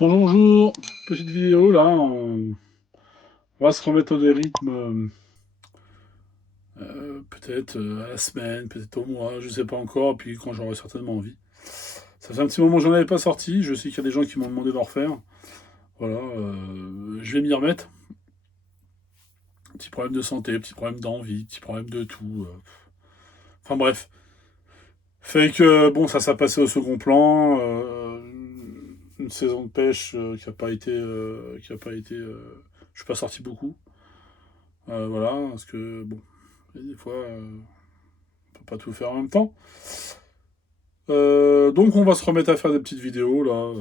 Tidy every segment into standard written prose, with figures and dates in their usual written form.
Bonjour, bonjour, petite vidéo là, on va se remettre au rythme, peut-être à la semaine, peut-être au mois, je sais pas encore, puis quand j'aurai certainement envie. Ça fait un petit moment que j'en avais pas sorti, je sais qu'il y a des gens qui m'ont demandé d'en refaire, voilà, je vais m'y remettre. Petit problème de santé, petit problème d'envie, petit problème de tout. Enfin bref, fait que bon, ça s'est passé au second plan, une saison de pêche qui a pas été, je suis pas sorti beaucoup. Voilà, parce que bon, des fois, on peut pas tout faire en même temps. Donc on va se remettre à faire des petites vidéos là,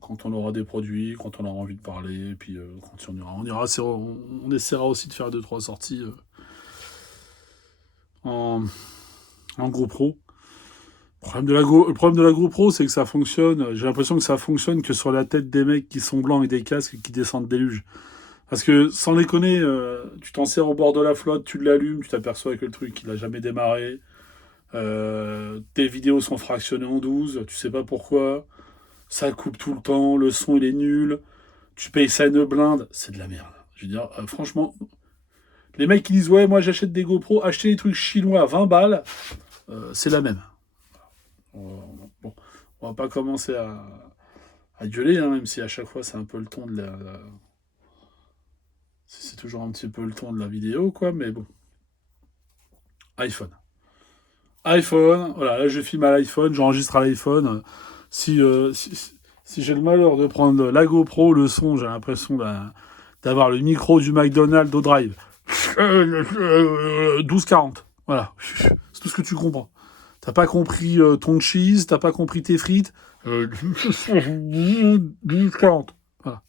quand on aura des produits, quand on aura envie de parler, et puis quand on essaiera aussi de faire deux trois sorties en, en GoPro. Le problème de la GoPro, c'est que ça fonctionne. J'ai l'impression que ça fonctionne que sur la tête des mecs qui sont blancs avec des casques et qui descendent des luges. Parce que sans déconner, tu t'en sers au bord de la flotte, tu l'allumes, tu t'aperçois que le truc il a jamais démarré. Tes vidéos sont fractionnées en 12, tu sais pas pourquoi. Ça coupe tout le temps, le son il est nul. Tu payes ça une blinde, c'est de la merde. Je veux dire, franchement, les mecs qui disent ouais, moi j'achète des GoPro, acheter des trucs chinois à 20 balles, c'est la même. Bon, on va pas commencer à gueuler, hein, même si à chaque fois c'est un peu le ton de c'est toujours un petit peu le ton de la vidéo, quoi, mais bon. iPhone. iPhone, voilà, là je filme à l'iPhone, j'enregistre à l'iPhone. Si j'ai le malheur de prendre la GoPro, le son, j'ai l'impression d'avoir le micro du McDonald's au drive. 12,40. Voilà. C'est tout ce que tu comprends. T'as pas compris ton cheese, t'as pas compris tes frites. 12,40. Voilà.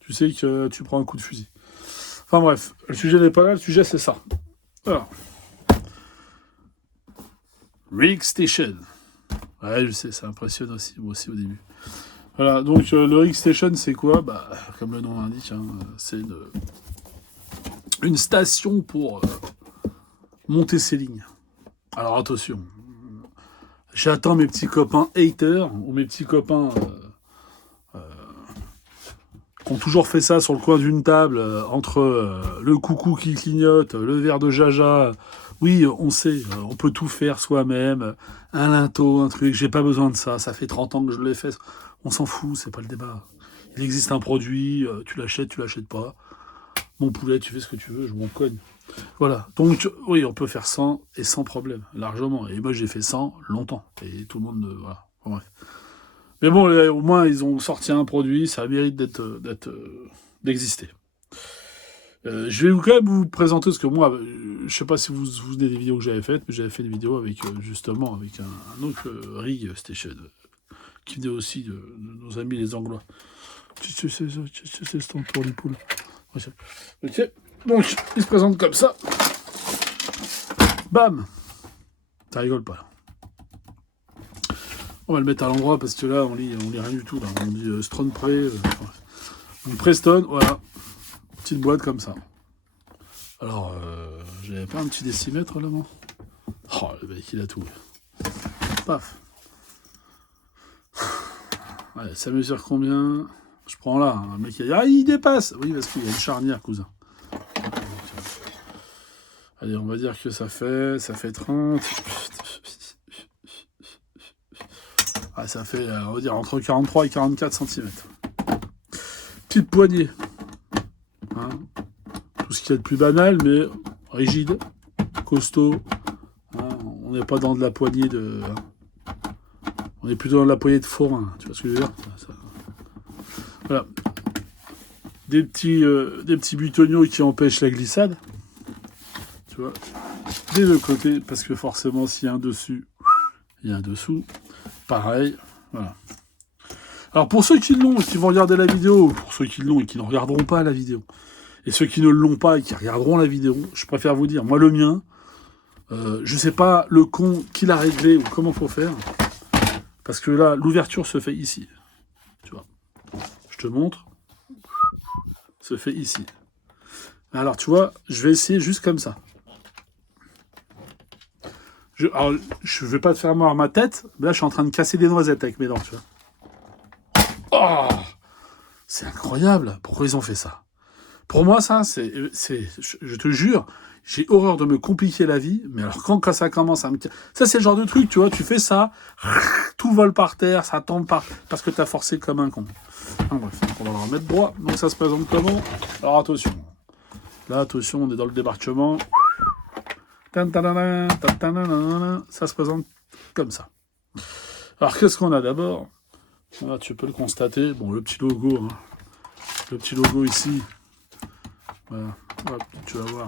Tu sais que tu prends un coup de fusil. Enfin bref, le sujet n'est pas là, le sujet c'est ça. Alors, Rig Station. Ouais, je sais, ça impressionne aussi, moi aussi au début. Voilà, donc le Rig Station, c'est quoi? Bah, comme le nom l'indique, hein, c'est une station pour monter ses lignes. Alors attention, j'attends mes petits copains haters ou mes petits copains qui ont toujours fait ça sur le coin d'une table entre le coucou qui clignote, le verre de jaja. Oui, on sait, on peut tout faire soi-même. Un linteau, un truc, j'ai pas besoin de ça. Ça fait 30 ans que je l'ai fait. On s'en fout, c'est pas le débat. Il existe un produit, tu l'achètes pas. Mon poulet, tu fais ce que tu veux, je m'en cogne. Voilà. Donc, oui, on peut faire 100 et sans problème, largement. Et moi, j'ai fait 100 longtemps. Et tout le monde, voilà. Bon, bref. Mais bon, au moins, ils ont sorti un produit, ça mérite d'exister. Je vais quand même vous présenter, parce que moi, je sais pas si vous vous souvenez des vidéos que j'avais faites, mais j'avais fait des vidéos avec, justement, avec un autre rig station, qui venait aussi de nos amis les Anglois. C'est ce pour les poules. Ok. Donc, il se présente comme ça. Bam. Ça rigole pas, là. On va le mettre à l'endroit, parce que là, on lit rien du tout, là. On dit Strong Prey. Donc, Preston, voilà. Petite boîte comme ça. Alors, j'avais pas un petit décimètre là-bas. Oh, le mec, il a tout. Paf. Ouais, ça mesure combien? Je prends là. Un mec qui a dit ah, il dépasse. Oui, parce qu'il y a une charnière, cousin. Allez, on va dire que ça fait 30. Ah, ça fait, on va dire, entre 43 et 44 cm. Petite poignée. Hein, tout ce qu'il y a de plus banal, mais rigide, costaud. Hein, on n'est pas dans de la poignée de. On est plutôt dans la poignée de forain. Tu vois ce que je veux dire? Voilà. Des petits butonniaux qui empêchent la glissade. Tu vois, des deux côtés, parce que forcément, s'il y a un dessus, il y a un dessous. Pareil, voilà. Alors pour ceux qui l'ont et qui vont regarder la vidéo, pour ceux qui l'ont et qui ne regarderont pas la vidéo, et ceux qui ne l'ont pas et qui regarderont la vidéo, je préfère vous dire, moi le mien, je sais pas le con qui l'a réglé ou comment faut faire, parce que là, l'ouverture se fait ici. Tu vois, je te montre, se fait ici. Alors tu vois, je vais essayer juste comme ça. Je vais pas te faire mordre ma tête, mais là je suis en train de casser des noisettes avec mes dents, tu vois. Oh, C'est incroyable. Pourquoi ils ont fait ça? Pour moi, ça, je te jure, j'ai horreur de me compliquer la vie, mais alors quand ça commence à me... Ça, c'est le genre de truc, tu vois, tu fais ça, tout vole par terre, ça tombe parce que t'as forcé comme un con. Enfin, bref, on va le remettre droit. Donc ça se présente comment? Alors attention. Là, attention, on est dans le débarquement. Ça se présente comme ça. Alors, qu'est-ce qu'on a d'abord? Là, tu peux le constater. Bon, le petit logo. Hein. Le petit logo ici. Voilà. Hop, tu vas voir.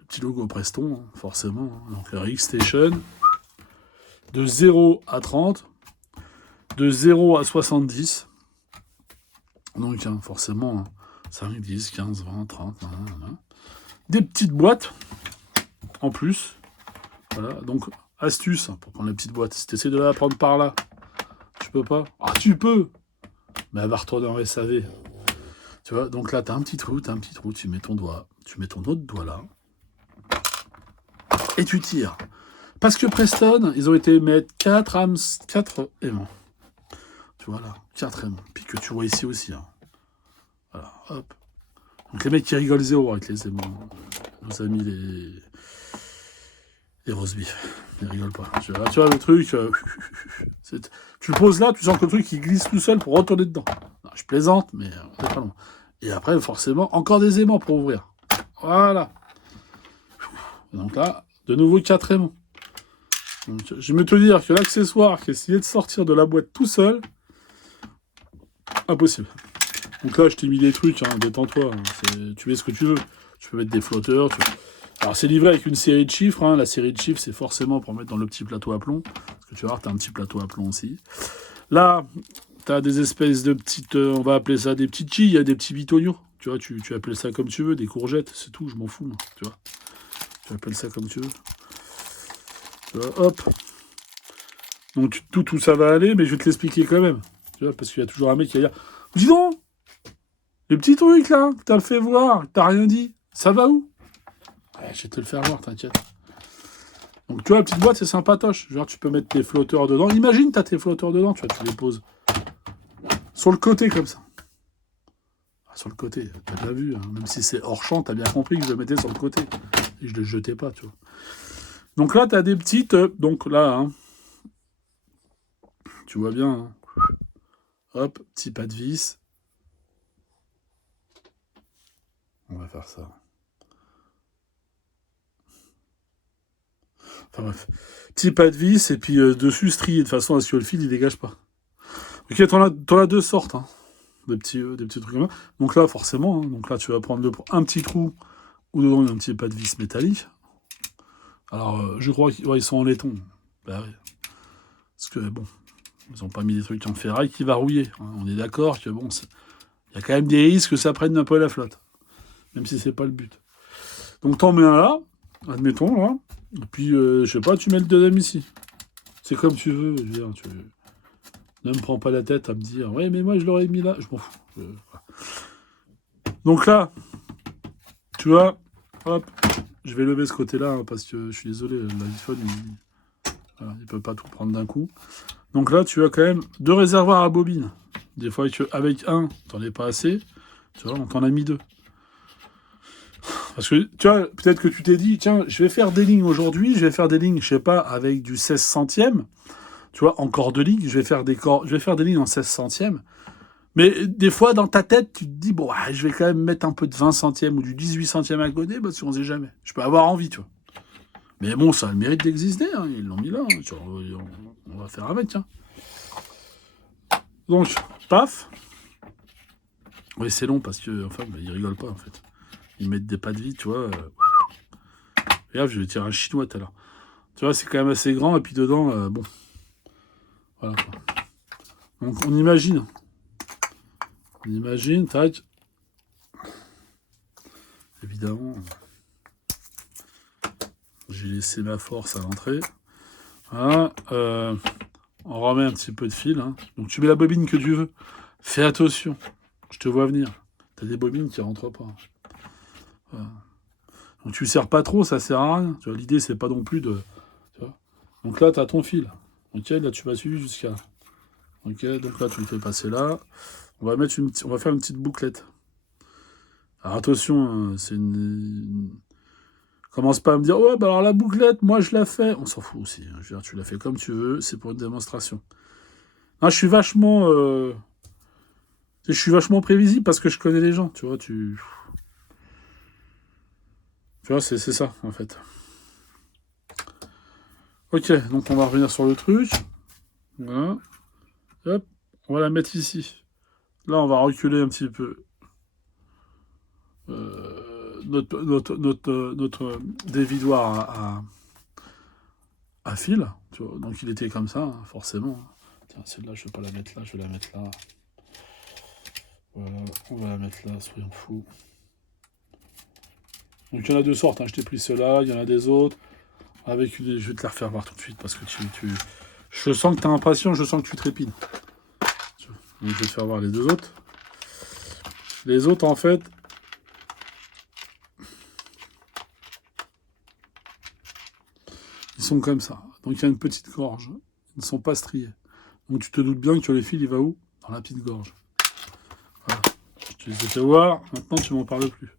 Le petit logo Preston, hein, forcément. Hein. Donc, RX Station. De 0 à 30. De 0 à 70. Donc, hein, forcément, hein, 5, 10, 15, 20, 30. Des petites boîtes. En plus. Voilà. Donc, astuce hein, pour prendre les petites boîtes. Si tu essaies de la prendre par là, tu peux pas. Ah, tu peux. Mais elle va retourner en SAV. Tu vois, donc là, tu as un petit trou, tu mets ton doigt, tu mets ton autre doigt là, et tu tires. Parce que Preston, ils ont été mettre 4 aimants. Tu vois là, 4 aimants. Puis que tu vois ici aussi. Hein. Voilà, hop. Donc les mecs qui rigolent zéro avec les aimants. Nos amis les roast beef. Ils rigolent pas. Tu vois le truc, tu le poses là, tu sens que le truc il glisse tout seul pour retourner dedans. Non, je plaisante, mais on est pas loin. Et après, forcément, encore des aimants pour ouvrir. Voilà. Donc là, de nouveau 4 aimants. Donc, je vais te dire que l'accessoire qui essayait de sortir de la boîte tout seul, impossible. Donc là, je t'ai mis des trucs, hein, détends-toi. Hein, tu mets ce que tu veux. Tu peux mettre des flotteurs. Alors, c'est livré avec une série de chiffres. Hein. La série de chiffres, c'est forcément pour mettre dans le petit plateau à plomb. Parce que tu vas voir, tu as un petit plateau à plomb aussi. Là, tu as des espèces de petites... on va appeler ça des petites chilles, des petits bitonios. Tu vois, tu appelles ça comme tu veux, des courgettes, c'est tout, je m'en fous. Moi, tu vois. Tu appelles ça comme tu veux. Tu vois, hop. Donc, tout ça va aller, mais je vais te l'expliquer quand même. Tu vois, parce qu'il y a toujours un mec qui va dire « Dis donc, le petit truc là, que t'as le fait voir, t'as rien dit, ça va où ?» Ouais, je vais te le faire voir, t'inquiète. Donc, tu vois, la petite boîte, c'est sympatoche. Genre, tu peux mettre tes flotteurs dedans. Imagine, t'as tes flotteurs dedans, tu vois, tu les poses sur le côté, comme ça. Ah, sur le côté, t'as déjà vu, hein. Même si c'est hors champ, t'as bien compris que je le mettais sur le côté. Et je le jetais pas, tu vois. Donc là, t'as des petites... donc là, hein, tu vois bien, hein. Hop, petit pas de vis. On va faire ça. Enfin bref. Petit pas de vis, et puis dessus, strié, de façon à ce que le fil, il dégage pas. Ok, t'en as deux sortes, hein, des petits trucs comme ça. Donc là, forcément, hein, donc là, tu vas prendre un petit trou, où dedans, il y a un petit pas de vis métallique. Alors, je crois qu'ils sont en laiton. Bah oui. Parce que, bon, ils n'ont pas mis des trucs en ferraille qui va rouiller. Hein. On est d'accord que, bon, il y a quand même des risques que ça prenne un peu la flotte. Même si c'est pas le but. Donc t'en mets un là, admettons, là. Et puis, je sais pas, tu mets le deuxième ici. C'est comme tu veux. Je veux dire, ne me prends pas la tête à me dire, ouais, mais moi, je l'aurais mis là. Je m'en fous. Voilà. Donc là, tu vois, hop, je vais lever ce côté-là, hein, parce que je suis désolé, l'iPhone, il peut pas tout prendre d'un coup. Donc là, tu as quand même 2 réservoirs à bobine. Des fois, avec un, t'en es pas assez. Tu vois, on t'en a mis 2. Parce que, tu vois, peut-être que tu t'es dit, tiens, je vais faire des lignes aujourd'hui, je vais faire des lignes, je sais pas, avec du 16 centièmes. Tu vois, encore 2 lignes, je vais faire des lignes en 16 centièmes. Mais des fois, dans ta tête, tu te dis, bon, je vais quand même mettre un peu de 20 centièmes ou du 18 centièmes à côté, parce qu'on sait jamais. Je peux avoir envie, tu vois. Mais bon, ça a le mérite d'exister, hein, ils l'ont mis là. Hein, tu vois, on va faire avec, tiens. Donc, paf. Oui, c'est long parce que, enfin, ils rigolent pas, en fait. Ils mettent des pas de vie, tu vois. Regarde, je vais tirer un chinois tout à l'heure. Tu vois, c'est quand même assez grand, et puis dedans, bon. Voilà, quoi. Donc, on imagine. On imagine, tac. Évidemment, j'ai laissé ma force à l'entrée. Voilà. On remet un petit peu de fil. Hein. Donc, tu mets la bobine que tu veux. Fais attention. Je te vois venir. T'as des bobines qui rentrent pas. Voilà. Donc, tu ne serres pas trop, ça sert à rien. Tu vois, l'idée, c'est pas non plus de... Tu vois. Donc là, tu as ton fil. Ok, là, tu m'as suivi jusqu'à... Ok, donc là, tu le fais passer là. On va faire une petite bouclette. Alors attention, hein, c'est une... Commence pas à me dire, ouais, bah alors la bouclette, moi je la fais. On s'en fout aussi. Hein. Je veux dire, tu la fais comme tu veux, c'est pour une démonstration. Ah, je suis vachement prévisible parce que je connais les gens, tu vois, tu vois, c'est ça, en fait. Ok, donc on va revenir sur le truc. Voilà. Hop, on va la mettre ici. Là, on va reculer un petit peu notre dévidoir à fil. Tu vois. Donc il était comme ça, hein, forcément. Tiens, celle-là, je vais pas la mettre là, je vais la mettre là. Voilà, on va la mettre là, soyons fous. Donc il y en a deux sortes, hein. Je t'ai pris ceux-là, il y en a des autres. Je vais te la refaire voir tout de suite parce que je sens que tu es impatient, je sens que tu trépides. Donc je vais te faire voir les deux autres. Les autres, en fait, ils sont comme ça. Donc il y a une petite gorge. Ils ne sont pas striés. Donc tu te doutes bien que le fil, il va où? Dans la petite gorge. Voilà. Je te les ai fait voir, maintenant tu m'en parles plus.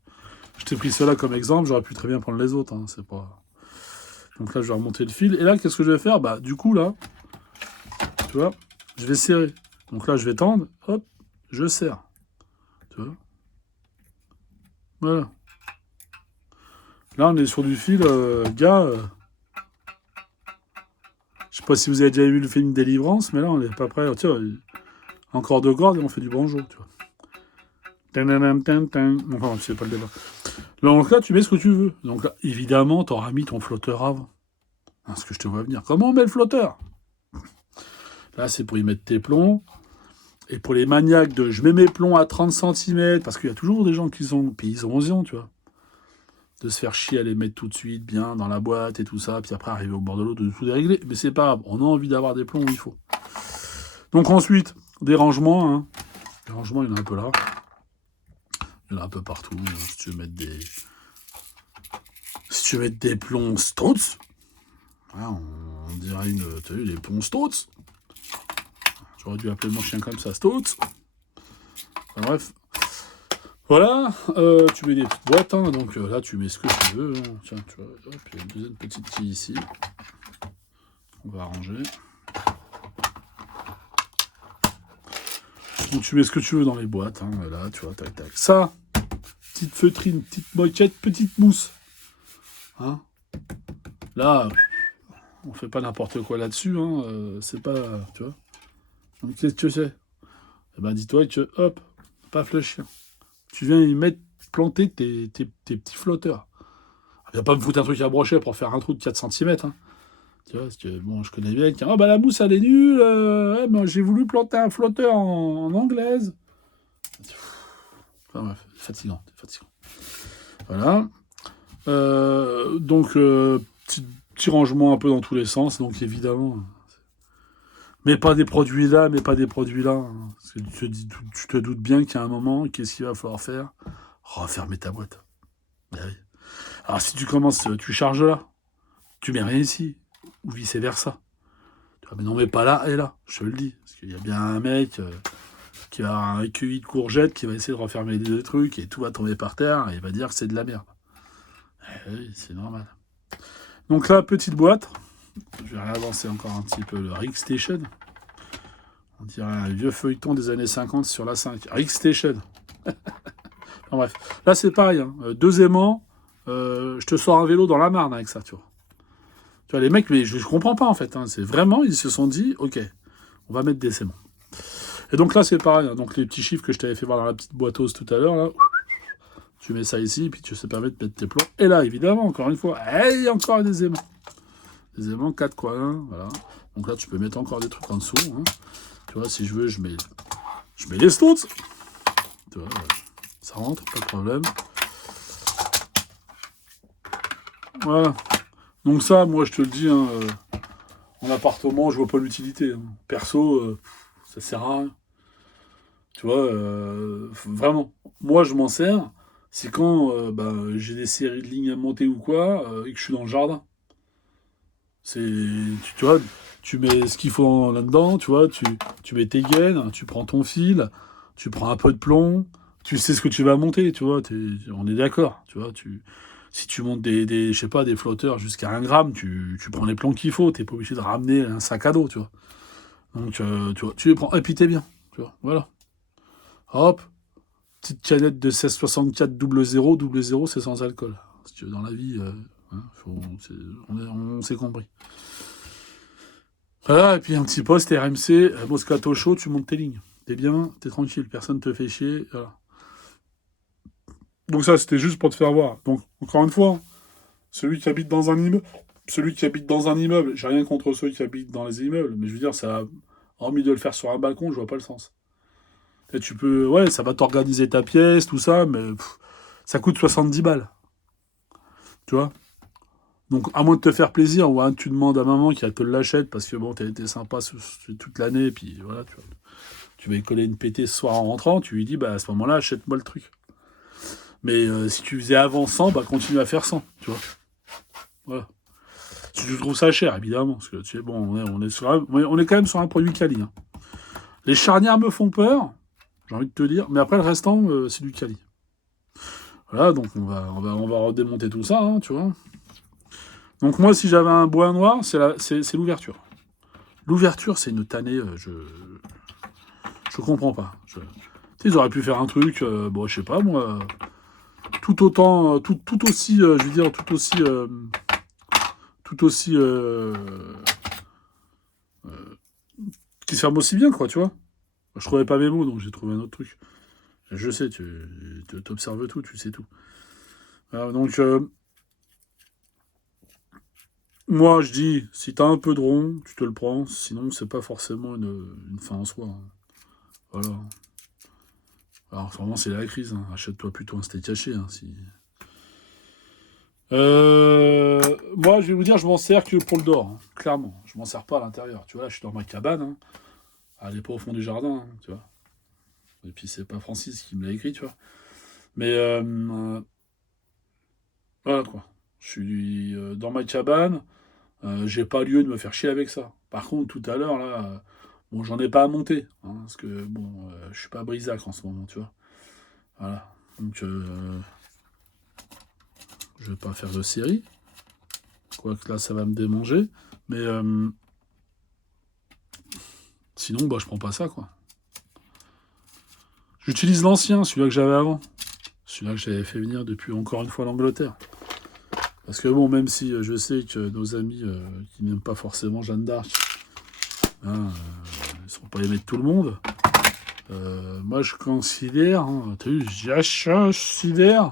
Je t'ai pris cela comme exemple, j'aurais pu très bien prendre les autres. Hein, c'est pas... Donc là, je vais remonter le fil. Et là, qu'est-ce que je vais faire? Bah, du coup, là, tu vois, je vais serrer. Donc là, je vais tendre, hop, je serre. Tu vois? Voilà. Là, on est sur du fil, gars. Je sais pas si vous avez déjà vu le film Délivrance, mais là, on n'est pas prêt. Tiens, encore deux cordes et on fait du banjo, tu vois. Enfin, c'est pas le débat. Là, donc là, tu mets ce que tu veux. Donc là, évidemment, tu auras mis ton flotteur avant. Hein, ce que je te vois venir. Comment on met le flotteur? Là, c'est pour y mettre tes plombs. Et pour les maniaques de je mets mes plombs à 30 cm, parce qu'il y a toujours des gens qui sont. Puis ils ont raison, tu vois. De se faire chier à les mettre tout de suite bien dans la boîte et tout ça, puis après arriver au bord de l'eau, de tout dérégler. Mais c'est pas grave, on a envie d'avoir des plombs où il faut. Donc ensuite, des rangements. Hein. Les rangements, il y en a un peu là. Il y en a un peu partout. Hein, si tu veux mettre des plombs Stotz, hein, on dirait tu as vu, les plombs Stotz. J'aurais dû appeler mon chien comme ça, Stotz. Enfin, bref. Voilà, tu mets des petites boîtes, hein, donc là tu mets ce que tu veux. Hein. Tiens, tu vois, hop, il y a une deuxième petite quille ici. On va arranger. Donc tu mets ce que tu veux dans les boîtes, hein, là, tu vois, tac, tac. Ça, petite feutrine, petite moquette, petite mousse. Hein. Là, on fait pas n'importe quoi là-dessus, hein, c'est pas, tu vois. Donc qu'est-ce que tu sais? Eh ben dis-toi que, hop, paf le chien. Tu viens y mettre, planter tes petits flotteurs. Viens pas me foutre un truc à brochet pour faire un trou de 4 cm. Hein. Tu vois, parce que bon, je connais bien. Oh bah la mousse elle est nulle. Ouais, mais j'ai voulu planter un flotteur en anglaise. Enfin bref, fatigant. Voilà. Donc, petit rangement un peu dans tous les sens. Donc évidemment. Mais pas des produits là, hein. Parce que tu te doutes bien qu'il y a un moment, qu'est-ce qu'il va falloir faire? Refermer ta boîte. Ben oui. Alors si tu commences, tu charges là, tu mets rien ici, ou vice versa. Mais non, mais pas là et là, je te le dis. Parce qu'il y a bien un mec qui a un QI de courgette qui va essayer de refermer les deux trucs et tout va tomber par terre et il va dire que c'est de la merde. Oui, c'est normal. Donc là, petite boîte. Je vais réavancer encore un petit peu le Rig Station. On dirait un vieux feuilleton des années 50 sur la 5. Rig Station. Enfin, bref. Là, c'est pareil. Hein. Deux aimants. Je te sors un vélo dans la Marne avec ça, tu vois. Tu vois, les mecs, mais je comprends pas en fait. Hein. C'est vraiment, ils se sont dit, ok, on va mettre des aimants. Et donc là, c'est pareil. Hein. Donc les petits chiffres que je t'avais fait voir dans la petite boîteuse tout à l'heure, là, tu mets ça ici, puis tu te permets de mettre tes plombs. Et là, évidemment, encore une fois, il y a encore des aimants. Des aimants 4 coins, voilà. Donc là, tu peux mettre encore des trucs en dessous. Hein. Tu vois, si je veux, je mets les stones. Tu vois, ça rentre, pas de problème. Voilà. Donc ça, moi, je te le dis, hein, en appartement, je vois pas l'utilité. Hein. Perso, ça sert à rien. Tu vois, vraiment. Moi, je m'en sers, c'est quand j'ai des séries de lignes à monter ou quoi, et que je suis dans le jardin. Tu vois, tu mets ce qu'il faut là-dedans, tu vois, tu mets tes gaines, tu prends ton fil, tu prends un peu de plomb, tu sais ce que tu vas monter, tu vois, on est d'accord, tu vois, si tu montes je sais pas, des flotteurs jusqu'à 1 gramme, tu prends les plombs qu'il faut, t'es pas obligé de ramener un sac à dos, tu vois. Donc, tu vois, tu les prends, et puis t'es bien, tu vois, voilà. Hop, petite canette de 1664 00, 00, c'est sans alcool. Si tu veux, dans la vie, hein, on s'est compris. Voilà, et puis un petit poste RMC, Moscato Show, tu montes tes lignes. T'es bien, t'es tranquille, personne te fait chier, voilà. Donc ça, c'était juste pour te faire voir. Donc, encore une fois, celui qui habite dans un immeuble, j'ai rien contre ceux qui habitent dans les immeubles, mais je veux dire, ça, hormis de le faire sur un balcon, je vois pas le sens. Et tu peux, ouais, ça va t'organiser ta pièce, tout ça, mais ça coûte 70 balles, tu vois. Donc, à moins de te faire plaisir, ou tu demandes à maman qu'elle te l'achète parce que bon, t'as été sympa toute l'année, et puis voilà, tu vas y coller une pétée ce soir en rentrant, tu lui dis, bah à ce moment-là, achète-moi le truc. Mais si tu faisais avant 100, bah continue à faire 100, tu vois. Voilà. Si tu trouves ça cher, évidemment, parce que tu sais, bon, on est quand même sur un produit quali. Hein. Les charnières me font peur, j'ai envie de te dire, mais après le restant, c'est du quali. Voilà, donc on va redémonter tout ça, hein, tu vois. Donc moi, si j'avais un bois noir, c'est l'ouverture. L'ouverture, c'est une tannée, je comprends pas. Tu sais, ils auraient pu faire un truc, bon, je sais pas, moi, tout autant, tout aussi, je veux dire, tout aussi, qui se ferme aussi bien, quoi, tu vois. Je trouvais pas mes mots, donc j'ai trouvé un autre truc. Je sais, tu observes tout, tu sais tout. Donc, moi, je dis, si t'as un peu de rond, tu te le prends. Sinon, c'est pas forcément une fin en soi. Hein. Voilà. Alors, vraiment, c'est la crise. Hein. Achète-toi plutôt un steak haché. Hein, si... moi, je vais vous dire, je m'en sers que pour le dehors. Hein, clairement. Je m'en sers pas à l'intérieur. Tu vois, là, je suis dans ma cabane. Hein. Elle est pas au fond du jardin, hein, tu vois. Et puis, c'est pas Francis qui me l'a écrit, tu vois. Mais, voilà, quoi. Je suis dans ma cabane. J'ai pas lieu de me faire chier avec ça. Par contre, tout à l'heure, là, bon, j'en ai pas à monter, hein, parce que, bon, je suis pas Brisac en ce moment, tu vois. Voilà. Donc, je vais pas faire de série. Quoique là, ça va me démanger. Mais, sinon, bah, je prends pas ça, quoi. J'utilise l'ancien, celui-là que j'avais avant. Celui-là que j'avais fait venir depuis encore une fois l'Angleterre. Parce que bon, même si je sais que nos amis qui n'aiment pas forcément Jeanne d'Arc, hein, ils ne sont pas aimés de tout le monde, moi je considère, hein, t'as vu, je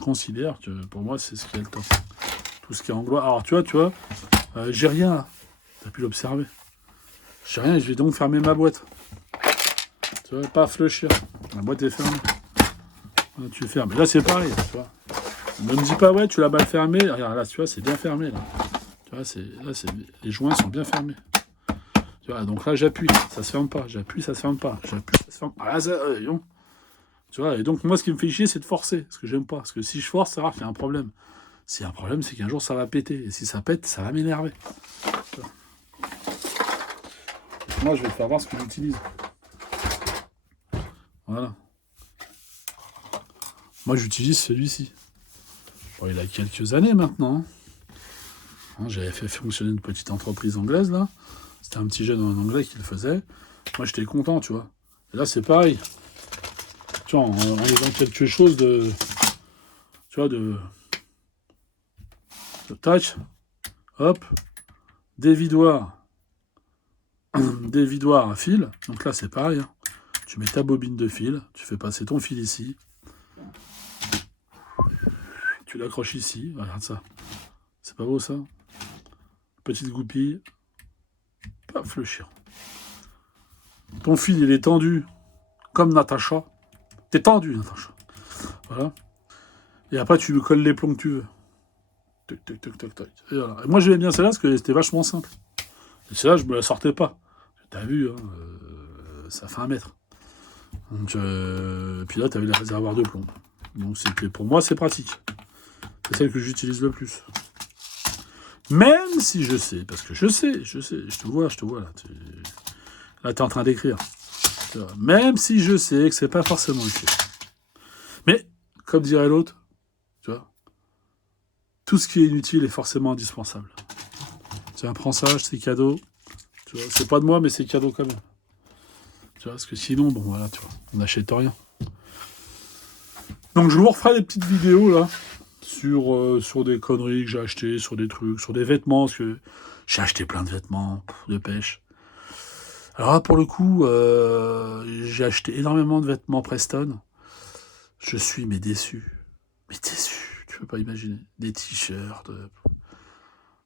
considère que pour moi c'est ce qui est le top. Tout ce qui est anglois. Alors tu vois, j'ai rien là. T'as pu l'observer. J'ai rien et je vais donc fermer ma boîte. Tu vois, pas fléchir. La boîte est fermée. Là, tu fermes. Et là c'est pareil, tu vois. Ne me dis pas, ouais, tu l'as mal fermé. Regarde, là, tu vois, c'est bien fermé, là. Tu vois, les joints sont bien fermés. Tu vois, donc là, j'appuie, ça se ferme pas. J'appuie, ça se ferme pas. J'appuie, ça se ferme pas. Ah, ça, tu vois, et donc, moi, ce qui me fait chier, c'est de forcer. Ce que j'aime pas. Parce que si je force, c'est rare qu'il y a un problème. S'il y a un problème, c'est qu'un jour, ça va péter. Et si ça pète, ça va m'énerver. Moi, je vais te faire voir ce que j'utilise. Voilà. Moi, j'utilise celui-ci. Bon, il a quelques années maintenant. Hein, j'avais fait fonctionner une petite entreprise anglaise, là. C'était un petit jeune en anglais qui le faisait. Moi, j'étais content, tu vois. Et là, c'est pareil. Tu vois, on est dans quelque chose de... Tu vois, de touch. Hop. Dévidoir. Dévidoir à fil. Donc là, c'est pareil. Hein. Tu mets ta bobine de fil. Tu fais passer ton fil ici. Tu l'accroches ici. Regarde ça. C'est pas beau, ça? Petite goupille. Paf, le chien. Ton fil, il est tendu. Comme Natacha. T'es tendu, Natacha. Voilà. Et après, tu lui colles les plombs que tu veux. Toc, toc, toc, toc, toc. Et voilà. Et moi, j'aimais bien celle-là parce que c'était vachement simple. Et celle-là, je me la sortais pas. T'as vu, hein, ça fait 1 mètre. Donc, puis là, t'avais les réservoirs de plomb. Donc, pour moi, c'est pratique. C'est celle que j'utilise le plus. Même si je sais, parce que je sais, je te vois là. Là, t'es en train d'écrire. Tu vois. Même si je sais que c'est pas forcément utile. Mais, comme dirait l'autre, tu vois, tout ce qui est inutile est forcément indispensable. Tiens, prends ça, c'est cadeau. Tu vois, c'est pas de moi, mais c'est cadeau quand même. Tu vois, parce que sinon, bon, voilà, tu vois, on n'achète rien. Donc, je vous referai des petites vidéos, là, sur des conneries que j'ai achetées, sur des trucs, sur des vêtements, parce que j'ai acheté plein de vêtements de pêche. Alors là, pour le coup, j'ai acheté énormément de vêtements Preston. Je suis, mais déçu. Mais déçu, tu peux pas imaginer. Des t-shirts,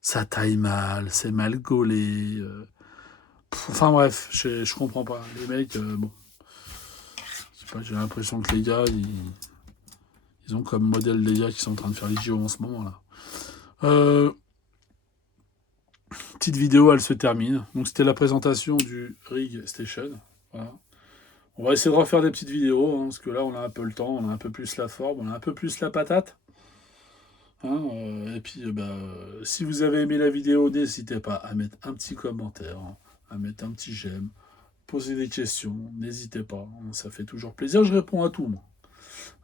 ça taille mal, c'est mal gaulé. Enfin bref, je comprends pas. Les mecs, bon, je sais pas, j'ai l'impression que les gars, ils ont comme modèle les gars qui sont en train de faire les JO en ce moment là. Petite vidéo, elle se termine. Donc c'était la présentation du Rig Station. Voilà. On va essayer de refaire des petites vidéos, hein, parce que là on a un peu le temps, on a un peu plus la forme, on a un peu plus la patate. Hein, et puis si vous avez aimé la vidéo, n'hésitez pas à mettre un petit commentaire, hein, à mettre un petit j'aime, poser des questions, n'hésitez pas, hein, ça fait toujours plaisir, je réponds à tout moi.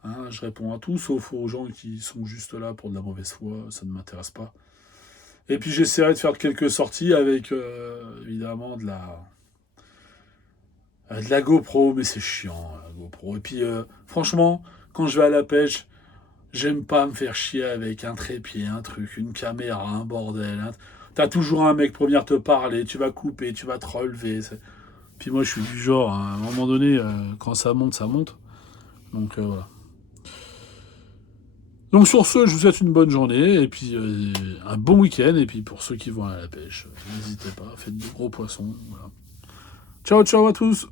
Hein, je réponds à tout, sauf aux gens qui sont juste là pour de la mauvaise foi, ça ne m'intéresse pas. Et puis j'essaierai de faire quelques sorties avec évidemment de la GoPro, mais c'est chiant la GoPro. Et puis franchement, quand je vais à la pêche, j'aime pas me faire chier avec un trépied, un truc, une caméra, un bordel. T'as toujours un mec pour venir te parler, tu vas couper, tu vas te relever. Puis moi je suis du genre, hein, à un moment donné, quand ça monte, ça monte. Donc voilà. Donc sur ce, je vous souhaite une bonne journée et puis un bon week-end. Et puis pour ceux qui vont à la pêche, n'hésitez pas, faites de gros poissons. Voilà. Ciao, ciao à tous!